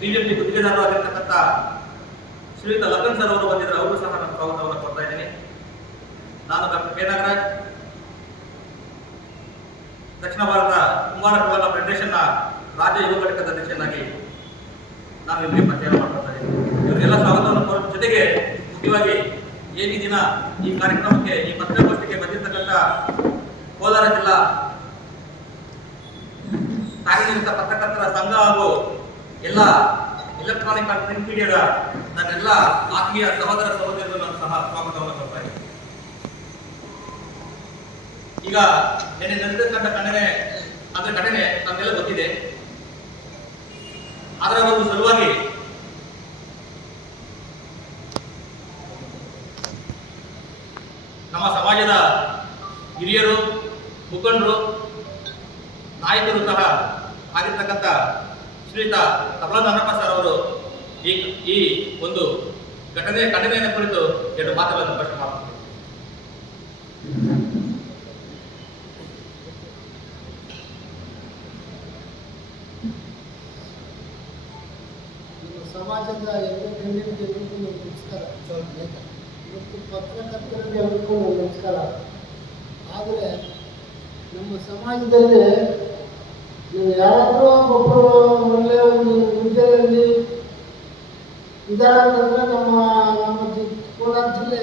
BJP ಗುತ್ತಿಗೆದಾರರು ಆಗಿರ್ತಕ್ಕಂಥ ಶ್ರೀಯುತ ಲಖನ್ ಸರ್ ಅವರು ಬಂದಿದ್ದಾರೆ ಅವರು ಸಹ ನಾನು ಸ್ವಾಗತವನ್ನು ಕೊಡ್ತಾ ಇದ್ದೀನಿ. ನಾನು ಡಾಕ್ಟರ್ ಕೆ ನಾಗರಾಜ್. ದಕ್ಷಿಣ ಭಾರತ ಕುಮಾರ ಕುಲಾಲ ಫೆಡರೇಷನ್ನ ರಾಜ್ಯ ಯುವ ಘಟಕದ ಅಧ್ಯಕ್ಷನಾಗಿ ನಾನು ಇಲ್ಲಿ ಪ್ರಚಾರ ಮಾಡ್ಕೊಳ್ತಾ ಇದ್ದೀನಿ. ಇವರಿಗೆಲ್ಲ ಸ್ವಾಗತವನ್ನು ಕೋರುವ ಜೊತೆಗೆ ಮುಖ್ಯವಾಗಿ ಏನಿ ದಿನ ಈ ಕಾರ್ಯಕ್ರಮಕ್ಕೆ, ಈ ಪತ್ರಿಕಾಗೋಷ್ಠಿಗೆ ಬಂದಿರತಕ್ಕಂಥ ಕೋಲಾರ ಜಿಲ್ಲಾ ಸಾರ್ವಜನಿಕ ಪತ್ರಕರ್ತರ ಸಂಘ ಹಾಗೂ ಎಲ್ಲ ಎಲೆಕ್ಟ್ರಾನಿಕ್ ಆಗಿ ಪ್ರಿಂಟ್ ಮೀಡಿಯಾದ ನನ್ನೆಲ್ಲ ಆತ್ಮೀಯ ಸಹೋದರ ಸಹೋದರಿಗಳು ನಾನು ಸಹ ಸ್ವಾಗತವನ್ನು ಕೊಡ್ತಾ ಈಗ ನಿನ್ನೆ ನಡೆದಕ್ಕಂಥ ಘಟನೆ, ಅಂದ್ರೆ ಘಟನೆ ನಮಗೆಲ್ಲ ಗೊತ್ತಿದೆ. ಅದರ ಒಂದು ಸಲುವಾಗಿ ನಮ್ಮ ಸಮಾಜದ ಹಿರಿಯರು, ಮುಖಂಡರು, ನಾಯಕರು ಸಹ ಆಗಿರ್ತಕ್ಕಂಥ ತಬಲಾ ನಾರಪ್ಪ ಸರ್ ಅವರು ಈ ಈ ಒಂದು ಘಟನೆ ಘಟನೆಯನ್ನು ಕುರಿತು ಎರಡು ಮಾತುಗಳನ್ನು ಸ್ಪಷ್ಟ ನಮ್ಮ ಸಮಾಜದ ಎಲ್ಲ ಗಣ್ಯರಿಗೆ ಎಲ್ರಿಗೂ ನನ್ನ ನಮಸ್ಕಾರ. ಇವತ್ತು ಪತ್ರಕರ್ತರಿಗೆ ಎಲ್ಲರಿಗೂ ನಮಸ್ಕಾರ. ಆದರೆ ನಮ್ಮ ಸಮಾಜದಲ್ಲಿ ನೀವು ಯಾರಾದರೂ ಒಬ್ಬರು ಒಳ್ಳೆಯ ಒಂದು ಮುಂಜಾನೆಯಲ್ಲಿ ಇದ್ದಾರೆ ಅಂತಂದರೆ ನಮ್ಮ ನಮ್ಮ ಕೋಲಾರ ಜಿಲ್ಲೆ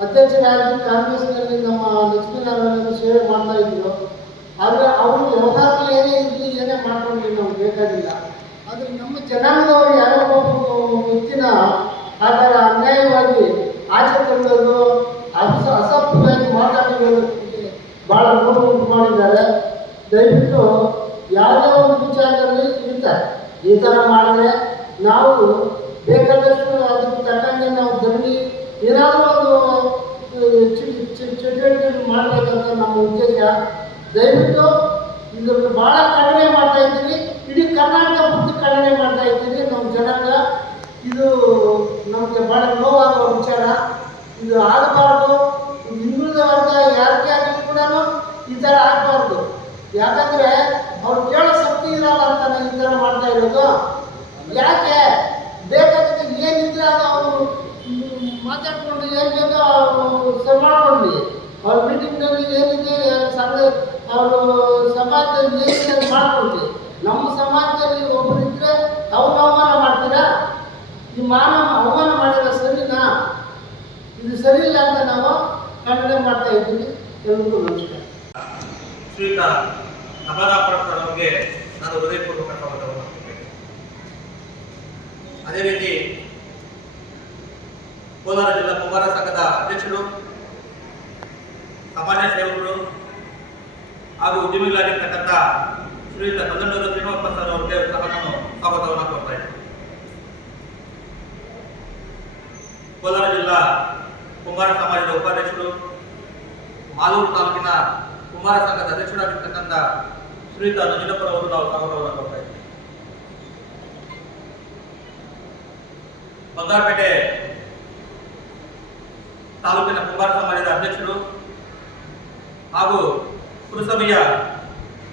ಅಧ್ಯಕ್ಷರಾಗಿ ಕಾಂಗ್ರೆಸ್ನಲ್ಲಿ ನಮ್ಮ ಲಕ್ಷ್ಮೀನಾರಾಯಣ ಸೇವೆ ಮಾಡ್ತಾ ಇದ್ರು. ಆದರೆ ಅವರು ವ್ಯವಹಾರದಲ್ಲಿ ಏನೇ ಇರಲಿ ಏನೇ ಮಾಡ್ಕೊಂಡ್ರಿ ನಮ್ಗೆ ಬೇಕಾಗಿಲ್ಲ. ಆದರೆ ನಮ್ಮ ಜನಾಂಗದವರು ಯಾರೋ ಒಬ್ಬ ವ್ಯಕ್ತಿನ ಆ ಥರ ಅನ್ಯಾಯವಾಗಿ ಆಚೆ ತಂದದ್ದು ಅಸ ಅಸಭ್ಯವಾಗಿ ಮಾತಾಡಿರೋದಕ್ಕೆ ಭಾಳ ನೋವು ಉಂಟು ಮಾಡಿದ್ದಾರೆ ದಯವಿಟ್ಟು ಯಾವುದೇ ವಿಚಾರದಲ್ಲಿ ಇರ್ತಾರೆ ಈ ಥರ ಮಾಡಿದ್ರೆ ನಾವು ಬೇಕಾದಷ್ಟು ಅದಕ್ಕೆ ತಕ್ಕಂಗೆ ನಾವು ಧರಣಿ, ಏನಾದರೂ ಒಂದು ಚಿ- ಚಿ- ಚಟುವಟಿಕೆಗಳು ಮಾಡಬೇಕಂತ ನಮ್ಮ ಉದ್ದೇಶ. ದಯವಿಟ್ಟು ಇದನ್ನು ಭಾಳ ಕಡಿಮೆ ಮಾಡ್ತಾ ಇದ್ದೀವಿ ಇಡೀ ಕರ್ನಾಟಕ ಪೂರ್ತಿ ಕಡಿಮೆ ಮಾಡ್ತಾ ಇದ್ದೀವಿ ನಮ್ಮ ಜನಾಂಗ, ಇದು ನಮಗೆ ಭಾಳ ನೋವಾಗುವ ವಿಚಾರ. ಇದು ಆಗಬಾರ್ದು ಹಿಂದುಳಿದ ವರ್ಗ ಯಾರಿಗೇ ಆಗಲಿ ಕೂಡ ಈ ಥರ ಆಗಬಾರ್ದು ಯಾಕಂದ್ರೆ ಅವ್ರು ಕೇಳೋ ಶಕ್ತಿ ಇರಲ್ಲ ಅಂತಾನೆ ಈ ಥರ ಮಾಡ್ತಾ ಇರೋದು ಯಾಕೆ? ಬೇಕಾದ್ರೆ ಏನಿದ್ರೆ ಅದು ಅವರು ಮಾತಾಡ್ಕೊಂಡು ಏನು ಬೇಕೋ ಅವ್ರು ಸರಿ ಮಾಡ್ಕೊಳ್ಳಿ ಅವ್ರ ಮೀಟಿಂಗ್ನಲ್ಲಿ ಏನಿದೆ ಸಭೆ ಅವರು ಸಮಾಜದಲ್ಲಿ ಏನಿದೆ ಮಾಡ್ಕೊಳ್ಳಿ ನಮ್ಮ ಸಮಾಜದಲ್ಲಿ ಒಬ್ಬರು ಇದ್ರೆ ಅವ್ರ ಅವಮಾನ ಮಾಡ್ತೀರಾ? ಈ ಮಾನವ ಅವಮಾನ ಮಾಡಿದ ಸರಿನಾ? ಇದು ಸರಿ ಇಲ್ಲ ಅಂತ ನಾವು ಖಂಡನೆ ಮಾಡ್ತಾ ಇದ್ದೀವಿ. ಎಲ್ರಿಗೂ ನಮಸ್ಕಾರ. ಶ್ರೀಯುತ ಅಪರಾಧ ಸರ್ ನಾನು ಹೃದಯಪೂರ್ವಕ ಅದೇ ರೀತಿ ಕೋಲಾರ ಜಿಲ್ಲಾ ಕುಮಾರ ಸಂಘದ ಅಧ್ಯಕ್ಷರು, ಸಮಾಜ ಸೇವಕರು ಹಾಗೂ ಉದ್ಯಮಿಗಳಾಗಿರ್ತಕ್ಕಂಥ ಶ್ರೀಯುತ ಕಲ್ಲಂಡೂರು ಶ್ರೀನಿವಾಸ ಸರ್ ಅವರಿಗೆ ಸಹ ನಾನು ಸ್ವಾಗತವನ್ನು ಕೊಡ್ತಾ ಕೋಲಾರ ಜಿಲ್ಲಾ ಕುಮಾರ ಸಮಾಜದ ಉಪಾಧ್ಯಕ್ಷರು, ಮಾಲೂರು ತಾಲೂಕಿನ ಕುಮಾರ ಸಂಘದ ಅಧ್ಯಕ್ಷರಾಗಿರ್ತಕ್ಕಂಥ ಶ್ರೀಯುತ ನಂಜನಪುರ ಅವರು ನಾವು ಸ್ವಾಗತವನ್ನು ಕೊಡ್ತಾ ಇದ್ದೀವಿ ಬಂಗಾರಪೇಟೆ ತಾಲೂಕಿನ ಕುಂಬಾರ ಸಮಾಜದ ಅಧ್ಯಕ್ಷರು ಹಾಗೂ ಪುರಸಭೆಯ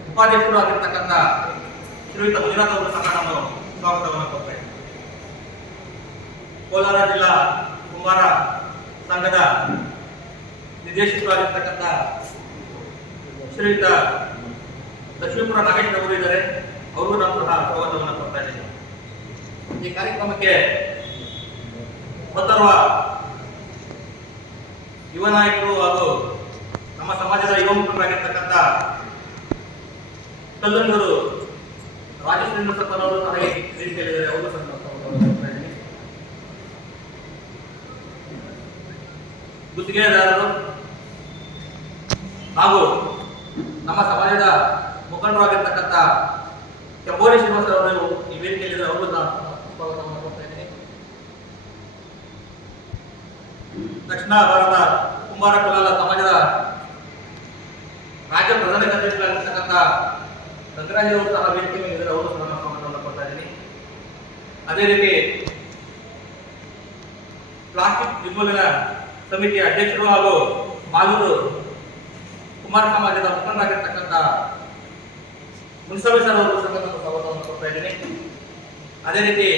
ಉಪಾಧ್ಯಕ್ಷರು ಆಗಿರ್ತಕ್ಕಂಥ ಶ್ರೀಯುತ ಮಂಜುನಾಥ್ ಅವರು ಸಹ ನಾನು ಸ್ವಾಗತವನ್ನು ಕೊಡ್ತೇನೆ. ಕೋಲಾರ ಜಿಲ್ಲಾ ಕುಮಾರ ಸಂಘದ ನಿರ್ದೇಶಕರಾಗಿರ್ತಕ್ಕಂಥ ಶ್ರೀಯುತ ಲಕ್ಷ್ಮೀಪುರ ನಾಗೇಶ್ ಅವರು ಇದ್ದಾರೆ. ಅವರು ನಾನು ಸಹ ಸ್ವಾಗತವನ್ನು ಕೊಡ್ತಾ ಇದ್ದೇನೆ. ಈ ಕಾರ್ಯಕ್ರಮಕ್ಕೆ ಹೊತ್ತರುವ ಯುವ ನಾಯಕರು ಹಾಗೂ ನಮ್ಮ ಸಮಾಜದ ಯುವ ಮುಖಂಡರಾಗಿರ್ತಕ್ಕಂಥ ಕಲ್ಲಂಗೂರು ರಾಜೇಶ್ವರ ಸಹ ವೇದಿಕೆಯಲ್ಲಿದ್ದಾರೆ ಅವರು ಸಹ ಸ್ವಾಗತವನ್ನು ಕೊಡ್ತಾ ಇದ್ದೀನಿ. ಗುತ್ತಿಗೆದಾರರು ಹಾಗೂ ನಮ್ಮ ಸಮಾಜದ ಮುಖಂಡರಾಗಿರ್ತಕ್ಕಂಥ ಕೆಂಬೋರಿ ಶ್ರೀನಿವಾಸ ಅವರು ಈ ವೇದಿಕೆಯಲ್ಲಿ ಅವರು ಸ್ವಾಗತವನ್ನು ಕೊಡ್ತಾ ಇದ್ದೀನಿ ದಕ್ಷಿಣ ಭಾರತ, ಕುಂಬಾರ ಕುಲಾಲ ಸಮಾಜದ ರಾಜ್ಯ ಪ್ರಧಾನ ಕಾರ್ಯದರ್ಶಿಗಳಾಗಿರ್ತಕ್ಕಂಥ ರಂಗರಾಜ್ ಅವರು ಸಹ ವ್ಯಕ್ತಿ ಮೇಲೆ ಅವರು ಸಹ ನಾನು ಸ್ವಾಗತವನ್ನು ಕೊಡ್ತಾ ಇದ್ದೀನಿ. ಅದೇ ರೀತಿ ಪ್ಲಾಸ್ಟಿಕ್ ನಿರ್ಮೂಲನಾ ಸಮಿತಿಯ ಅಧ್ಯಕ್ಷರು ಹಾಗೂ ಮಾಲೂರು ಕುಮಾರ ಸಮಾಜದ ಮುಖಂಡರಾಗಿರ್ತಕ್ಕಂಥ ಮುನ್ಸಭೆ ಸರ್ ಅವರು ಸ್ವಾಗತವನ್ನು ಕೊಡ್ತಾ ಇದ್ದೀನಿ. ಅದೇ ರೀತಿ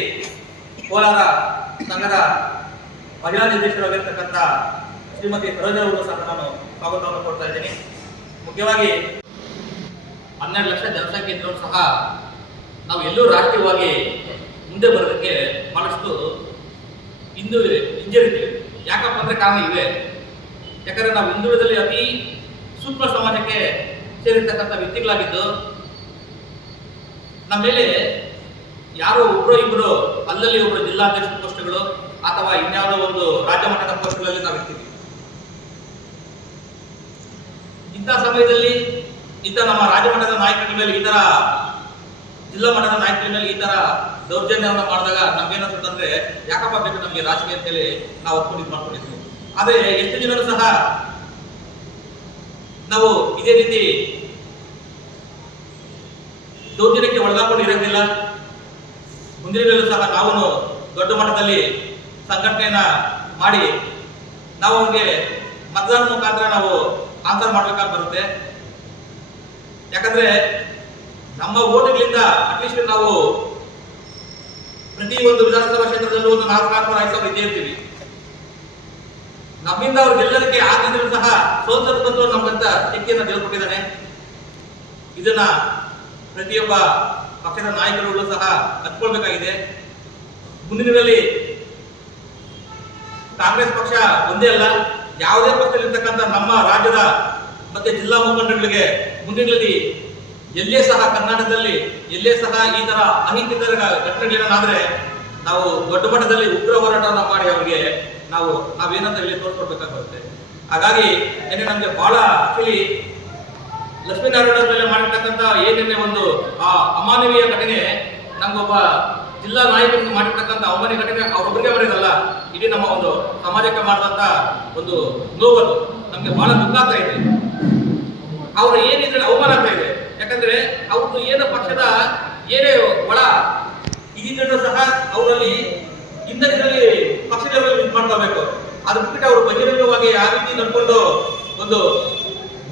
ಕೋಲಾರ ಸಂಘದ ಮಹಿಳಾ ನಿರ್ದೇಶಕರಾಗಿರ್ತಕ್ಕಂಥ ಶ್ರೀಮತಿ ಸರೋಜ ಅವರು ಸಹ ನಾನು ಸ್ವಾಗತವನ್ನು ಕೊಡ್ತಾ ಇದ್ದೀನಿ. ಮುಖ್ಯವಾಗಿ ಹನ್ನೆರಡು ಲಕ್ಷ ಜನಸಂಖ್ಯೆ ಇದ್ದರೂ ಸಹ ನಾವು ಎಲ್ಲೂ ರಾಷ್ಟ್ರೀಯವಾಗಿ ಮುಂದೆ ಬರೋದಕ್ಕೆ ಬಹಳಷ್ಟು ಹಿಂದು ಹಿಂಜರಿತೀವಿ. ಯಾಕಪ್ಪ ಅಂದ್ರೆ ಕಾರಣ ಇವೆ. ಯಾಕಂದ್ರೆ ನಾವು ಹಿಂದುಳಿದಲ್ಲಿ ಅತಿ ಸೂಕ್ಷ್ಮ ಸಮಾಜಕ್ಕೆ ಸೇರಿರ್ತಕ್ಕಂಥ ವ್ಯಕ್ತಿಗಳಾಗಿದ್ದು, ನಮ್ಮ ಮೇಲೆ ಯಾರೋ ಒಬ್ಬರು ಇಬ್ಬರು ಅಲ್ಲಲ್ಲಿ ಒಬ್ಬರು ಜಿಲ್ಲಾಧ್ಯಕ್ಷ ಪೋಸ್ಟ್ಗಳು ಅಥವಾ ಇನ್ಯಾವುದೋ ಒಂದು ರಾಜ್ಯ ಮಟ್ಟದ ಪೋಸ್ಟ್ಗಳಲ್ಲಿ ನಾವು ಇರ್ತೀವಿ. ಇಂಥ ಸಮಯದಲ್ಲಿ ಇಂಥ ನಮ್ಮ ರಾಜ್ಯ ಮಟ್ಟದ ನಾಯಕರ ಮೇಲೆ ಈ ತರ ಜಿಲ್ಲಾ ಮಟ್ಟದ ನಾಯಕರ ಮೇಲೆ ಈ ತರ ದೌರ್ಜನ್ಯವನ್ನು ಮಾಡಿದಾಗ ನಮ್ಗೇನನ್ಸುತ್ತಂದ್ರೆ ಯಾಕಪ್ಪ ಬೇಕು ನಮಗೆ ರಾಜಕೀಯ ಅಂತೇಳಿ ನಾವು ಒಪ್ಕೊಂಡು ಇದು ಮಾಡ್ಕೊಂಡಿದ್ವಿ. ಆದ್ರೆ ಎಷ್ಟು ಜನರು ಸಹ ನಾವು ಇದೇ ರೀತಿ ದೌರ್ಜನ್ಯಕ್ಕೆ ಒಳಗಾಕೊಂಡು ಇರೋದಿಲ್ಲ. ಮುಂದಿನಲ್ಲೂ ಸಹ ನಾವು ದೊಡ್ಡ ಮಟ್ಟದಲ್ಲಿ ಸಂಘಟನೆಯನ್ನ ಮಾಡಿ ನಾವು ಅವ್ರಿಗೆ ಮತದಾನ ಮುಖಾಂತರ ನಾವು ಆನ್ಸರ್ ಮಾಡ್ಬೇಕಾಗಿ ಬರುತ್ತೆ. ಯಾಕಂದ್ರೆ ನಮ್ಮ ಓಟ್ಗಳಿಂದ ಅಟ್ಲೀಸ್ಟ್ ನಾವು ಪ್ರತಿ ಒಂದು ವಿಧಾನಸಭಾ ಕ್ಷೇತ್ರದಲ್ಲೂ ಒಂದು ನಾಲ್ಕು ನಾಲ್ಕು ಐದು ಸಾವಿರ ಇದ್ದೇ ಇರ್ತೀವಿ. ನಮ್ಮಿಂದ ಅವ್ರು ಗೆಲ್ಲೋದಕ್ಕೆ ಆಗಿದ್ರು ಸಹ ಸ್ವತಂತ್ರ ಬಂದು ನಮ್ಮಂತ ಶಕ್ತಿಯನ್ನು ದೇವ್ರು ಕೊಟ್ಟಿದ್ದಾನೆ ಇದನ್ನ ಪ್ರತಿಯೊಬ್ಬ ಪಕ್ಷದ ನಾಯಕರುಗಳು ಸಹ ಹತ್ಕೊಳ್ಬೇಕಾಗಿದೆ ಮುಂದಿನದಲ್ಲಿ ಕಾಂಗ್ರೆಸ್ ಪಕ್ಷ ಒಂದೇ ಅಲ್ಲ, ಯಾವುದೇ ಪಕ್ಷದಲ್ಲಿರ್ತಕ್ಕಂಥ ನಮ್ಮ ರಾಜ್ಯದ ಮತ್ತೆ ಜಿಲ್ಲಾ ಮುಖಂಡಗಳಿಗೆ ಮುಂದಿನಲ್ಲಿ ಎಲ್ಲೇ ಸಹ ಕರ್ನಾಟಕದಲ್ಲಿ, ಎಲ್ಲೇ ಸಹ ಈ ತರ ಅಹಿತಕರ ಘಟನೆಗಳೇನಾದ್ರೆ ನಾವು ದೊಡ್ಡ ಮಟ್ಟದಲ್ಲಿ ಉಗ್ರ ಹೋರಾಟವನ್ನು ಮಾಡಿ ಅವರಿಗೆ ನಾವು, ನಾವೇನಂತ ಇಲ್ಲಿ ತೋರ್ಸ್ಕೊಡ್ಬೇಕಾಗುತ್ತೆ. ಹಾಗಾಗಿ ನಿನ್ನೆ ನಮಗೆ ಬಹಳ ಆಕ್ಚುಲಿ ಲಕ್ಷ್ಮೀನಾರಾಯಣ ಮೇಲೆ ಮಾಡಿರ್ತಕ್ಕಂಥ ಏನೇನೆ ಒಂದು, ಆ ಅಮಾನವೀಯ ಘಟನೆ ನಮ್ಗೊಬ್ಬ ಜಿಲ್ಲಾ ನಾಯಕರಿಗೆ ಮಾಡಿರ್ತಕ್ಕಂಥ ಅವಮಾನ ಘಟನೆ ಅವರೊಬ್ಬರಿಗೆ ಮಾಡಿದಲ್ಲ ಇಡೀ ನಮ್ಮ ಒಂದು ಸಮಾಜಕ್ಕೆ ಮಾಡಿದಂತ ಒಂದು ನೋವದು. ನಮ್ಗೆ ಬಹಳ ದುಃಖ ಆಗ್ತಾ ಇದೆ. ಅವರು ಏನಿದ್ರೆ ಅವಮಾನ ಆಗ್ತಾ ಇದೆ. ಯಾಕಂದ್ರೆ ಅವ್ರದ್ದು ಏನು ಪಕ್ಷದ ಏನೇ ಒಳ ಇದಿದ್ರೂ ಸಹ ಅವರಲ್ಲಿ ಹಿಂದಿನಲ್ಲಿ ಪಕ್ಷದ ಇದು ಮಾಡ್ಕೋಬೇಕು ಅದು ಬಿಟ್ಟು ಅವರು ಬಹಿರಂಗವಾಗಿ ಯಾವ ರೀತಿ ನಡ್ಕೊಂಡು ಒಂದು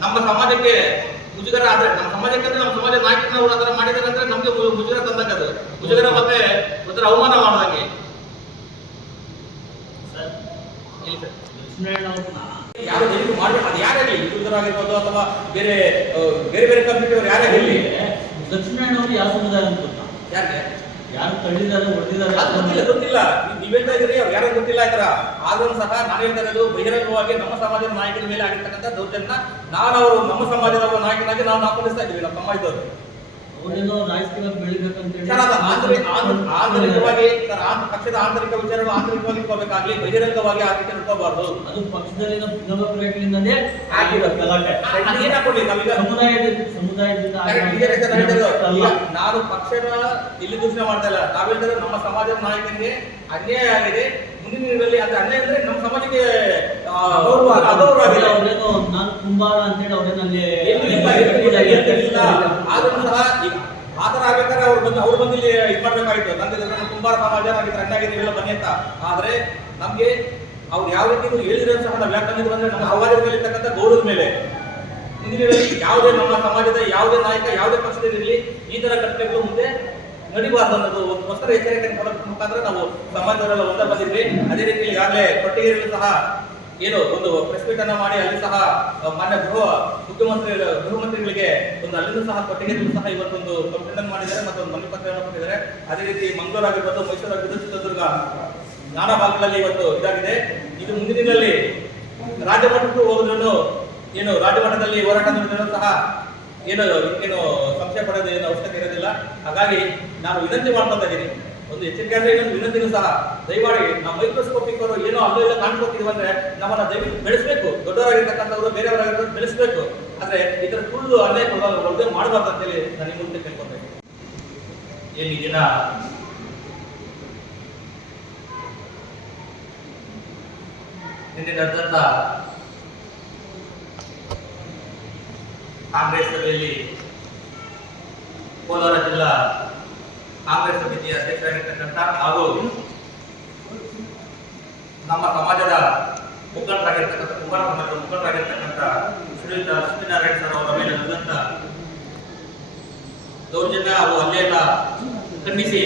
ನಮ್ಮ ಸಮಾಜಕ್ಕೆ ಮುಜುಗರ ಆದ್ರೆ ಸಮಾಜಕ್ಕೆ ಅಂದ್ರೆ ನಮ್ಮ ಸಮಾಜ ನಾಯಕರು ಆ ಥರ ಮಾಡಿದಾರೆ ಅಂದ್ರೆ ನಮ್ಗೆ ಮುಜುಗರ ತಂದಂಗೆ ಅದು. ಮುಜುಗರ ಮತ್ತೆ ಒಂಥರ ಅವಮಾನ ಮಾಡ್ದಂಗೆ ಯಾರು ದಯವಿಟ್ಟು ಮಾಡ್ಬೇಕು? ಅದು ಯಾರಾಗಲಿ ಯುಟಿಯೂಬರ್ ಆಗಿರ್ಬೋದು ಅಥವಾ ಬೇರೆ ಬೇರೆ ಬೇರೆ ಕಂಪ್ಯೂಟರ್ ಯಾರಾಗಿರ್ಲಿ ಲಕ್ಷ್ಮೀನಾರಾಯಣ ಅವರು ಯಾವ ಸಮುದಾಯ ಅಂತ ಯಾರಿಗೆ? ಯಾರು ತಳ್ಳಿದಾರೋ ಹೊಡೆದಿದ್ದಾರೆ ಅದು ಗೊತ್ತಿಲ್ಲ ಗೊತ್ತಿಲ್ಲ. ನೀವ್- ಹೇಳ್ತಾ ಇದ್ರಿ ಅವ್ರು ಯಾರೋ ಗೊತ್ತಿಲ್ಲ ಇದ್ರ ಆದ್ರೂ ಸಹ ನಾನು ಹೇಳ್ತಾ ಇರೋದು ಬಹಿರಂಗವಾಗಿ ನಮ್ಮ ಸಮಾಜದ ನಾಯಕರ ಮೇಲೆ ಆಗಿರ್ತಕ್ಕಂಥ ದೌರ್ಜನ್ಯ ನಾನು ಅವರು ನಮ್ಮ ಸಮಾಜದ ನಾಯಕನಾಗಿ ನಾವು ನಾಪಡಿಸ್ತಾ ಇದ್ದೀವಿ ನಮ್ಮ ಸಮಾಜದವರು ಅವರೇನೋ ರಾಜಕೀಯ ಬೆಳಿಬೇಕಂತೇಳಿ ಸರ್ ಅದು ಆಂತರಿಕ ಆಂತ- ಆಂತರಿಕವಾಗಿ ಸರ್ ಪಕ್ಷದ ಆಂತರಿಕ ವಿಚಾರಗಳು ಆಂತರಿಕವಾಗಿ ಇಟ್ಕೋಬೇಕಾಗ್ಲಿ ಬಹಿರಂಗವಾಗಿ ಆ ರೀತಿ ಇಟ್ಕೋಬಾರ್ದು ಅದು ಪಕ್ಷದಲ್ಲಿನ ಭಿನ್ನಾಭಿಪ್ರಾಯಗಳಿಂದಲೇ ಆಗಿರೋದು. ಗಲಾಟೆ ಅದೇನ್ ಹಾಕೊಳ್ಳಿ ನಾವೀಗ ಸಮುದಾಯದ ಸಮುದಾಯದಿಂದ ನಾನು ಪಕ್ಷದ ಇಲ್ಲಿ ದೂಷಣೆ ಮಾಡ್ತಾ ಇಲ್ಲ. ನಾವ್ ನಮ್ಮ ಸಮಾಜದ ನಾಯಕರಿಗೆ ಅನ್ಯಾಯ ಆಗಿದೆ. ಮುಂದಿನ ದಿನದಲ್ಲಿ ಅದು ಅನ್ಯಾಯ ಅಂದ್ರೆ ನಮ್ಮ ಸಮಾಜಕ್ಕೆ ಗೌರವ ಅಗೌರವ ಅವ್ರೇನೋ ನಾನು ಕುಂಬಾರ ಅಂತ ಹೇಳಿ ನನಗೆ. ಆದ್ರೂ ಸಹ ಈಗ ಆ ಥರ ಆಗ್ಬೇಕಾದ್ರೆ ಅವ್ರು ಬಂದು ಅವ್ರು ಬಂದು ಇಲ್ಲಿ ಇದು ಮಾಡ್ಬೇಕಾಗಿತ್ತು. ತಂದೆ ಕುಂಬಾರ ಸಮಾಜ ನನಗೆ ಆಗಿದೆ ಇವೆಲ್ಲ ಬನ್ನಿ ಅಂತ. ಆದ್ರೆ ನಮ್ಗೆ ಅವ್ರು ಯಾವ ರೀತಿ ಹೇಳಿದ್ರೆ ಸಹ ನಾವು ಯಾಕೆ ಬಂದಿದ್ವಿ ಅಂದ್ರೆ ನಮ್ಮ ಸಮಾಜದಲ್ಲಿರ್ತಕ್ಕಂಥ ಗೌರವದ ಮೇಲೆ. ಮುಂದಿನ ಯಾವುದೇ ನಮ್ಮ ಸಮಾಜದ ಯಾವುದೇ ನಾಯಕ ಯಾವುದೇ ಪಕ್ಷದಲ್ಲಿರಲಿ ಈ ತರ ಘಟನೆಗಳು ಮುಂದೆ ನಡಿಬಾರ್ದು ಅನ್ನೋದು ಒಂದು ಎಚ್ಚರಿಕೆ ಕೊಡೋದ್ರ ಮುಖಾಂತರ ನಾವು ಸಮಾಜದವರೆಲ್ಲ ಒಂದೇ ಬಂದಿದ್ವಿ. ಅದೇ ರೀತಿ ಈಗಾಗಲೇ ಕೊಟ್ಟಿಗೆರೆಯಲ್ಲೂ ಸಹ ಏನು, ಒಂದು ಪ್ರೆಸ್ ಮೀಟ್ ಅನ್ನ ಮಾಡಿ ಅಲ್ಲಿ ಸಹ ಮಾನ್ಯ ಗೃಹ, ಮುಖ್ಯಮಂತ್ರಿ, ಗೃಹ ಮಂತ್ರಿಗಳಿಗೆ ಒಂದು ಅಲ್ಲಿಂದ ಸಹ ಕೊಟ್ಟಿಗೆಯಲ್ಲೂ ಸಹ ಇವತ್ತೊಂದು ಕಂಪ್ಲೇಂಟ್ ಅನ್ನು ಮಾಡಿದ್ದಾರೆ ಮತ್ತು ಒಂದು ಮನವಿ ಪತ್ರವನ್ನು ಕೊಟ್ಟಿದ್ದಾರೆ. ಅದೇ ರೀತಿ ಮಂಗಳೂರು ಆಗಿರ್ಬೋದು, ಮೈಸೂರು ಆಗಿರ್ಬೋದು, ಚಿತ್ರದುರ್ಗ, ನಾನಾ ಭಾಗಗಳಲ್ಲಿ ಇವತ್ತು ಇದಾಗಿದೆ. ಇದು ಮುಂದಿನ ದಿನದಲ್ಲಿ ರಾಜ್ಯ ಮಟ್ಟಕ್ಕೂ ಏನು ರಾಜ್ಯ ಹೋರಾಟ ನಡೆದರೂ ಸಹ ಏನು ಏನು ಸಂಶಯ ಪಡೋದು ಏನು ಅವಶ್ಯಕತೆ ಇರೋದಿಲ್ಲ. ಹಾಗಾಗಿ ನಾನು ವಿನಂತಿ ಮಾಡ್ಕೊತಾ ಇದ್ದೀನಿ. ಒಂದು ಎಚ್ಚರಿಕೆ ಅಂದ್ರೆ ಇನ್ನೊಂದು ವಿನಂತಿನೂ ಸಹ ದಯವಾಗಿ ನಾವು ಮೈಕ್ರೋಸ್ಕೋಪಿಕ್ ಅವರು ಏನೋ ಅಲ್ಲೋ ಇಲ್ಲ ಕಾಣ್ಕೊತೀವಿ ಅಂದ್ರೆ ನಮ್ಮನ್ನ ದಯವಿಟ್ಟು ಬೆಳೆಸಬೇಕು. ದೊಡ್ಡವರಾಗಿರ್ತಕ್ಕಂಥವ್ರು ಬೇರೆಯವರಾಗಿರೋದು ಬೆಳೆಸಬೇಕು. ಆದ್ರೆ ಈ ತರ ಸುಳ್ಳು ಅನ್ಯಾಯ ಒಳಗೆ ಮಾಡಬಾರ್ದು ಅಂತೇಳಿ ನಾನು ನಿಮ್ಮ ಮುಂದೆ ಕೇಳ್ಕೊಬೇಕು ಏನು ಈ ದಿನ? ನಿನ್ನೆ ನಡೆದಂತ ಕಾಂಗ್ರೆಸ್ ಸಭೆಯಲ್ಲಿ ಕೋಲಾರ ಜಿಲ್ಲಾ ಕಾಂಗ್ರೆಸ್ ಸಮಿತಿಯ ಅಧ್ಯಕ್ಷರಾಗಿರ್ತಕ್ಕಂಥ ಹಾಗೂ ನಮ್ಮ ಸಮಾಜದ ಮುಖಂಡರಾಗಿರ್ತಕ್ಕಂಥ ಕುಮಾರ ಸಮಾಜದ ಮುಖಂಡರಾಗಿರ್ತಕ್ಕಂಥ ಶ್ರೀಯುತ ಲಕ್ಷ್ಮೀನಾರಾಯಣ ಸರ್ ಅವರ ಮೇಲೆ ನಡೆದಂತ ದೌರ್ಜನ್ಯ ಹಾಗೂ ಹಲ್ಲೆಯನ್ನ ಖಂಡಿಸಿ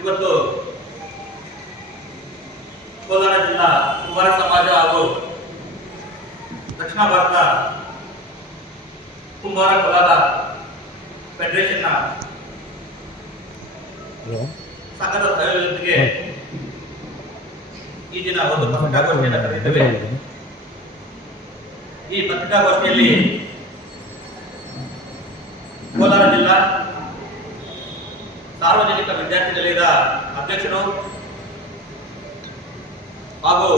ಇವತ್ತು ಕೋಲಾರ ಜಿಲ್ಲಾ ಕುಮಾರ ಸಮಾಜ ಹಾಗೂ ದಕ್ಷಿಣ ಭಾರತ ಕುಂಬಾರ ಕೋಲಾರ ಫೆಡರೇಷನ್ನ ಸಂಘದ ಸಹಯೋಗದೊಂದಿಗೆ ಈ ದಿನ ಒಂದು ಪತ್ರಿಕಾಗೋಷ್ಠಿಯನ್ನು ಕರೆದಿದ್ದೇವೆ ಈ ಪತ್ರಿಕಾಗೋಷ್ಠಿಯಲ್ಲಿ ಕೋಲಾರ ಜಿಲ್ಲಾ ಸಾರ್ವಜನಿಕ ವಿದ್ಯಾರ್ಥಿ ನಿಲಯದ ಅಧ್ಯಕ್ಷರು ಹಾಗೂ